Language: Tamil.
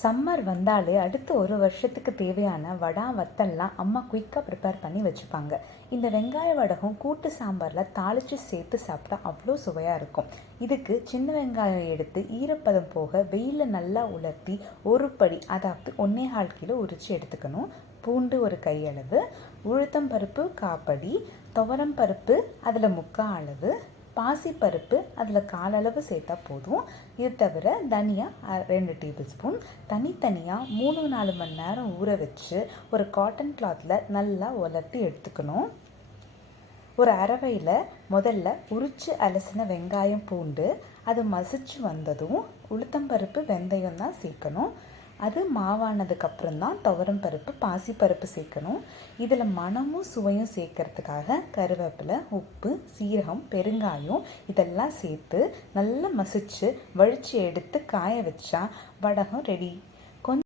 சம்மர் வந்தாலே அடுத்த ஒரு வருஷத்துக்கு தேவையான வடா வத்தல்லாம் அம்மா குயிக்காக ப்ரிப்பேர் பண்ணி வச்சுப்பாங்க. இந்த வெங்காய வடகம் கூட்டு சாம்பாரில் தாளித்து சேர்த்து சாப்பிட்டா அவ்வளோ சுவையாக இருக்கும். இதுக்கு சின்ன வெங்காயம் எடுத்து ஈரப்பதம் போக வெயிலில் நல்லா உலர்த்தி ஒரு படி, அதாவது 1.25 கிலோ உரித்து எடுத்துக்கணும். பூண்டு ஒரு கையளவு, உளுத்தம் பருப்பு காப்படி, துவரம் பருப்பு அதில் 3/4 அளவு, பாசிப்பருப்பு அதில் 1/4 அளவு சேர்த்தா போதும். இது தவிர தனியா 2 டேபிள் ஸ்பூன். தனித்தனியாக 3-4 மணி நேரம் ஊற வச்சு ஒரு காட்டன் கிளாத்தில் நல்லா உலர்த்தி எடுத்துக்கணும். ஒரு அரவையில் முதல்ல உரித்து அலசின வெங்காயம் பூண்டு அது மசிச்சு வந்ததும் உளுத்தம்பருப்பு வெந்தயம் தான் சேர்க்கணும். அது மாவானதுக்கப்புறம் தான் துவரம் பருப்பு பாசிப்பருப்பு சேர்க்கணும். இதில் மணமும் சுவையும் சேர்க்கறதுக்காக கருவேப்பிலை, உப்பு, சீரகம், பெருங்காயம் இதெல்லாம் சேர்த்து நல்லா மசிச்சு வழித்து எடுத்து காய வச்சா வடகம் ரெடி.